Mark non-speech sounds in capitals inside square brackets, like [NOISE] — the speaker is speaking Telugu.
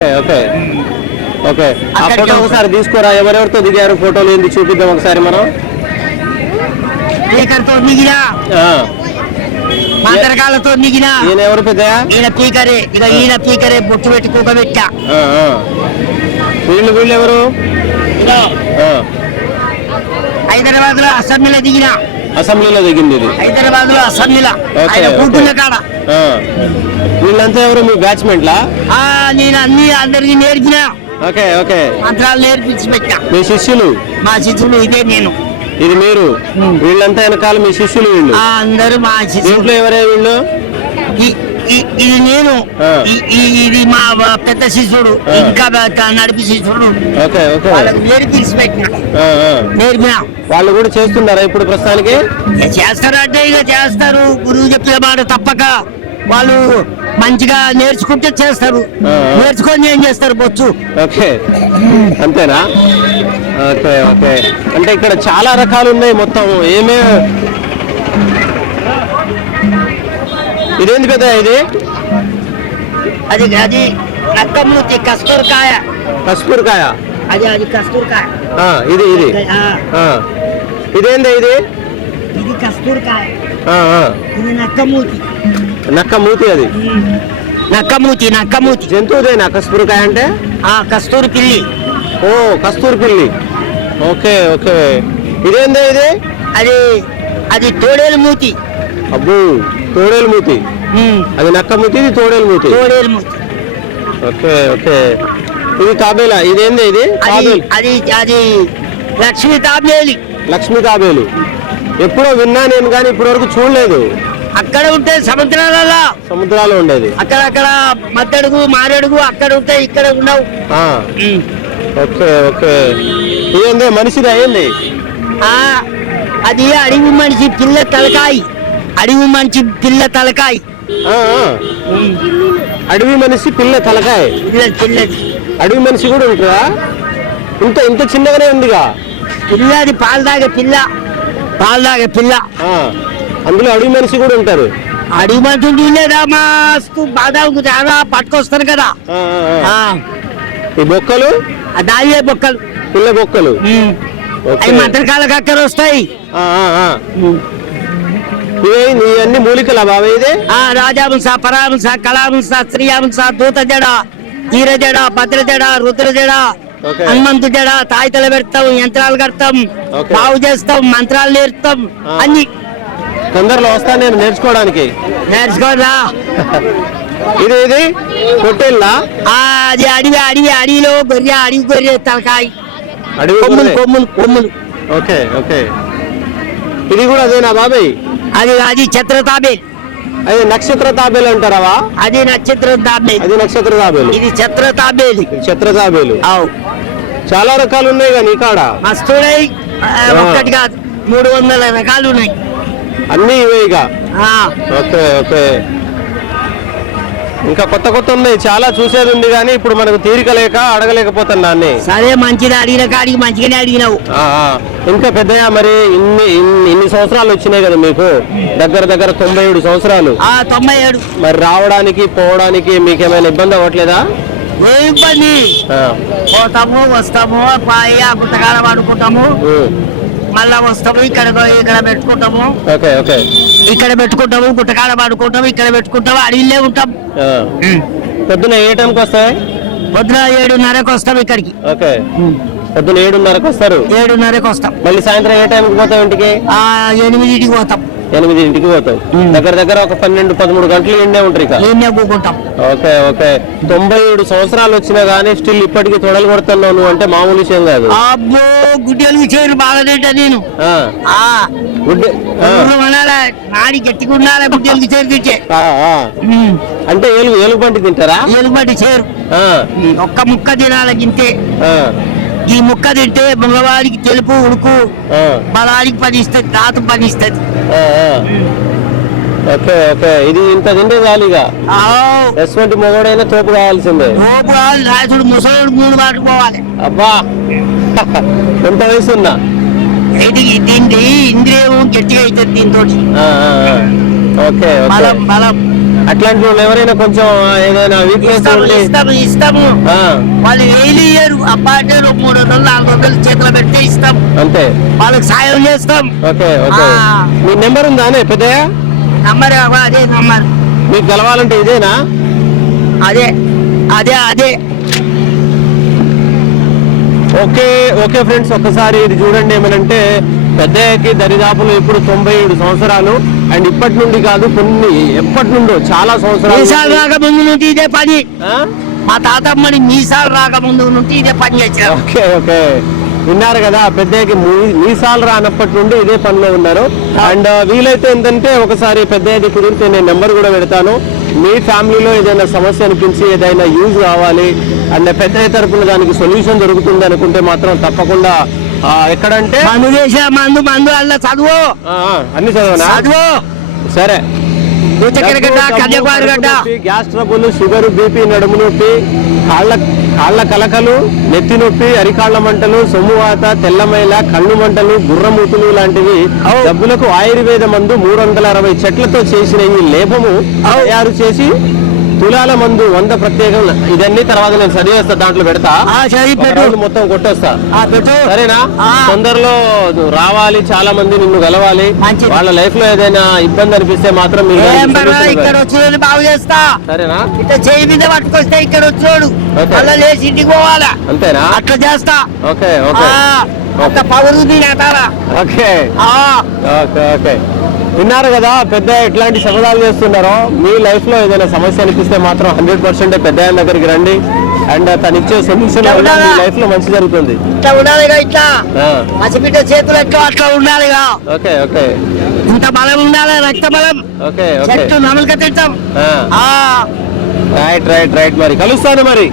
Okay okay. ఆ ఫోటో ఒకసారి తీసుకోరా. ఎవరెవరితో దిగారు? ఫోటోలు ఏంది? చూపిద్దాం ఒకసారి మనం. స్పీకర్తో ఈయన ఎవరు పెద్దయా ఈయన పీకరే ఇక ఈయన పీకరే బొట్టు పెట్టి. వీళ్ళు వీళ్ళు ఎవరు? ఆ, హైదరాబాద్లో అసెంబ్లీలో దిగిన. అసెంబ్లీలో దిగింది ఇది. హైదరాబాద్లో అసెంబ్లీలో ఆయన. కూర్చున్న కాడ. వీళ్ళంతా ఎవరు? మీ బ్యాచ్మెంట్లా? నేను అన్ని అందరికి నేర్పిన. Okay okay. మంత్రాలు నేర్పించి పెట్టా మీ శిష్యులు? మా శిష్యులు ఇదే నేను. ఇది మీరు? వీళ్ళంతా వెనకాల మీ శిష్యులు వీళ్ళు? అందరూ మా శిష్యులు. ఎవరే వీళ్ళు? ఇది నేను. ఆ. ఈ- ఈ- ఇది మా పెద్ద శిష్యుడు. ఇంకా నడిపి శిష్యుడు. Okay okay. వాళ్ళకి నేర్పించి పెట్టిన. నేర్పిన. వాళ్ళు కూడా చేస్తున్నారా ఇప్పుడు ప్రస్తుతానికి? చేస్తారంటే ఇక చేస్తారు. గురువు చెప్పిన మాట తప్పక. వాళ్ళు మంచిగా నేర్చుకుంటే చేస్తారు. నేర్చుకొని ఏం చేస్తారు బొచ్చు? ఓకే. అంతేనా? Okay okay. అంటే ఇక్కడ చాలా రకాలు ఉన్నాయి మొత్తం. ఏమే? ఇదేంది పెద్ద ఇది? అది అది నక్కమూర్తి కస్తూరికాయ. కస్తూరికాయ. అది అది కస్తూరికాయ. ఇది ఇది. ఇదేంది ఇది? ఇది కస్తూరికాయ. ఇది నక్కమూతి. నక్క మూతి అది. నక్కమూతి నక్కమూతి. జంతువుదేనా కస్తూరికాయ అంటే? ఆ కస్తూరి పిల్లి. ఓ కస్తూరి పిల్లి. Okay okay. ఇదేంది ఇది? అది అది తోడేలు మూతి. అబ్బో తోడేలు మూతి. ఉమ్, అది నక్క మూతి ఇది తోడేలు మూతి. తోడేలు మూతి. Okay okay. ఇది తాబేలా. ఇదేంది ఇది? అది తాబేలు. అది అది లక్ష్మీ తాబేలి. లక్ష్మీ తాబేలు. ఎప్పుడో విన్నా నేను కానీ ఇప్పటి వరకు చూడలేదు. అక్కడ ఉంటే సముద్రాలలో. సముద్రాలు ఉండేది. అక్కడక్కడ మద్దడుగు మారేడుగు అక్కడ ఉంటాయి ఇక్కడ ఉండవు. Okay okay. మనిషిది అయ్యింది అది అడవి మనిషి పిల్ల తలకాయి. అడవి మనిషి పిల్ల తలకాయి. అడవి మనిషి పిల్ల తలకాయ. అడవి మనిషి కూడా ఉంటుందా? ఇంత ఇంత చిన్నగానే ఉందిగా. పిల్లది పాలు తాగే పిల్ల. పాలు తాగే పిల్ల. అందులో అడవి మనిషి కూడా ఉంటారు. అడవి మనిషి ఉండేదా మాస్తు బాదాకు చాలా పట్టుకొస్తారు కదా. ఈ బొక్కలు? ఆ దాయే బొక్కలు. పిల్ల బొక్కలు. అవి మంత్రకాలకు అక్కడ వస్తాయి. ఇవన్నీ మూలికలా బాబా ఇది? ఆ రాజాంశ పరాంశ కళాంశ స్త్రీయాంశ దూత జడ ఈర జడ భద్ర జడ రుద్ర జడ. హనుమంతు జడ తాయితలు పెడతాం యంత్రాలు కడతాం. బాగు చేస్తాం మంత్రాలు నేర్పుతాం ఆ. అన్ని తొందరలో వస్తాను నేను నేర్చుకోవడానికి. నేర్చుకోరా? [LAUGHS] ఇది ఇది? పొట్టేళ్ళా అది అడవి అడవి అడవిలో గొర్రె అడవి గొర్రె తలకాయ. అడవి కొమ్ములు. కొమ్ములు కొమ్ములు. Okay okay. ఇది కూడా అదేనా బాబాయ్? అది అది ఛత్ర తాబేల్ అది నక్షత్ర తాబేలు అంటారావా? అది నక్షత్ర తాబేల్ అది నక్షత్ర తాబేలు ఇది ఛత్ర తాబేల్ నక్షత్ర తాబేలు అవు. చాలా రకాలు ఉన్నాయి కానీ కాడ. మస్తుడై ఆ, ఆ. ఒక్కటి కాదు. మూడు వందల రకాలు ఉన్నాయి. అన్ని ఇవే ఇక. ఆ, ఓకే ఓకే. ఇంకా కొత్త కొత్త ఉన్నాయి. చాలా చూసేది ఉంది కానీ ఇప్పుడు మనకు తీరిక లేక అడగలేకపోతున్నా అన్ని. సరే మంచిది అడిగిన కాడికి మంచిగానే అడిగినావు. ఇంకా పెద్దయ్య మరి ఇన్ని ఇన్ని సంవత్సరాలు వచ్చినాయి కదా మీకు? దగ్గర దగ్గర తొంభై ఏడు సంవత్సరాలు. ఆ తొంభై ఏడు. మరి రావడానికి పోవడానికి మీకు ఏమైనా ఇబ్బంది అవ్వట్లేదా? ఇబ్బంది? పోతాము వస్తాము గుట్టకాడ పడుకుంటాము. మళ్ళా వస్తాము ఇక్కడ ఇక్కడ పెట్టుకుంటాము. Okay okay. ఇక్కడ పెట్టుకుంటాము గుట్టకాడ పడుకుంటాము ఇక్కడ పెట్టుకుంటాము అడవిలో ఉంటాం. పొద్దున ఏ టైంకి వస్తాయి? పొద్దున ఏడున్నరకు వస్తాం ఇక్కడికి. ఓకే. పొద్దున ఏడున్నరకు వస్తారు? ఏడున్నరకు వస్తాం. మళ్ళీ సాయంత్రం ఏ టైంకి పోతావు ఇంటికి? ఆ ఎనిమిదింటికి పోతాం. ఎనిమిదింటికి పోతావు. దగ్గర దగ్గర ఒక పన్నెండు పదమూడు గంటలు ఎండే ఉంటారు ఇక. Okay okay. తొంభై ఏడు సంవత్సరాలు వచ్చినా కానీ స్టిల్ ఇప్పటికీ తొడలు కొడుతున్నావు నువ్వు అంటే మామూలు విషయం కాదు. అబ్బో గుడ్డెలు బాగా తింటా నేను? ఆ, ఊరు ఉండాలి నాడి గట్టిగా ఉండాలి గుడ్డెలు చేరు తింటే. అంటే ఏలు ఏలుగు తింటారా? చేరు. ఒక్క ముక్క తినాలి ఆ, ఈ ముక్క తింటే మగవాడికి తెలుపు ఉడుకు. బలానికి పని ఇస్తుంది తాత పని ఇస్తుంది. Okay okay. ఇది ఇంత తింటే చాలు ఇక. ఎటువంటి మొగడైనా తోపు కావాల్సిందే. రాసుడు ముసలుడు మూడు మాటలు పోవాలి. అబ్బా. ఎంత వయసు ఉన్నా ఇది తిండి ఇంద్రియం గట్టిగా అవుతుంది దీంతో ఓకే. బలం బలం. అట్లాంటి వాళ్ళు ఎవరైనా కొంచెం ఏదైనా వీక్నెస్ ఇస్తాము ఇస్తాము ఆ, వాళ్ళు వేలు ఇయ్యరు అబ్బాయి మూడు వందలు నాలుగు వందలు చేతిలో పెడితే ఇస్తాం. అంతే. వాళ్ళకి సాయం చేస్తాం. Okay okay. ఆ. మీ నెంబర్ ఉందానే పెద్దయ్య? నంబర్ అవ్వ, అదే నంబర్. మీకు కలవాలంటే ఇదేనా? అదే అదే అదే. ఓకే ఓకే ఫ్రెండ్స్ ఒక్కసారి ఇది చూడండి ఏమనంటే పెద్దయ్యకి దరిదాపులు ఇప్పుడు తొంభై ఏడు సంవత్సరాలు. అండ్ ఇప్పటి నుండి కాదు కొన్ని ఎప్పటి నుండో చాలా సంవత్సరాలు మీసాలు రాకముందు నుండి ఇదే పని. ఆ? మా తాతమ్మని మీసాలు రాకముందు నుండి ఇదే పని చేశారు. Okay okay. విన్నారు కదా పెద్దయ్యకి మీసాలు రానప్పటి నుండి ఇదే పనిలో ఉన్నారు. అండ్ వీలైతే ఏంటంటే ఒకసారి పెద్దయ్యది కుదిరితే నేను నెంబర్ కూడా పెడతాను. మీ ఫ్యామిలీలో ఏదైనా సమస్య అనిపించి ఏదైనా యూజ్ కావాలి అండ్ పెద్దయ్య తరపున దానికి సొల్యూషన్ దొరుకుతుంది అనుకుంటే మాత్రం తప్పకుండా ఎక్కడంటే? మందు చేసే మందు మందు అల్ల చదువు. అన్ని చదవనా? చదువు. సరే. గ్యాస్ ట్రబుల్ షుగర్ బీపీ నడుము నొప్పి కాళ్ళ కాళ్ళ కలకలు నెత్తి నొప్పి అరికాళ్ళ మంటలు సొమ్మువాత తెల్లమైల కళ్ళు మంటలు గుర్రమూతులు లాంటివి అవు. జబ్బులకు ఆయుర్వేద మందు మూడు వందల అరవై చెట్లతో చేసిన ఈ లేపము. తయారు చేసి తులాల మందు వంద ప్రత్యేకం. ఇదన్నీ తర్వాత నేను చదివేస్తా దాంట్లో పెడతా. మొత్తం కొట్టేస్తా. సరేనా. తొందరలో రావాలి చాలా మంది నిన్ను కలవాలి. మంచిది. వాళ్ళ లైఫ్లో ఏదైనా ఇబ్బంది అనిపిస్తే మాత్రం ఇక్కడ. వచ్చినోడు బాగు చేస్తా. సరేనా? ఇట్లా చేయి మీద పట్టుకొస్తే ఇక్కడ. మళ్ళా లేచి ఇంటికి పోవాలా? అంతేనా? అట్లా చేస్తా. Okay okay. Power okay. Okay okay. విన్నారు కదా పెద్ద ఎట్లాంటి శబదాలు చేస్తున్నారో. మీ లైఫ్లో ఏదైనా సమస్య అనిపిస్తే మాత్రం హండ్రెడ్ పర్సెంట్ పెద్ద ఆయన దగ్గరికి రండి. అండ్ తను ఇచ్చే సొల్యూషన్ మీ లైఫ్లో మంచి జరుగుతుంది. ఇట్లా ఉండాలిగా ఇట్లా. చేతులు ఎట్లా అట్లా ఉండాలిగా. Okay okay. ఇంత బలం ఉండాలి రక్త బలం. ఓకే నమలక తింటాం. రైట్ రైట్ రైట్ మరి. కలుస్తాను మరి.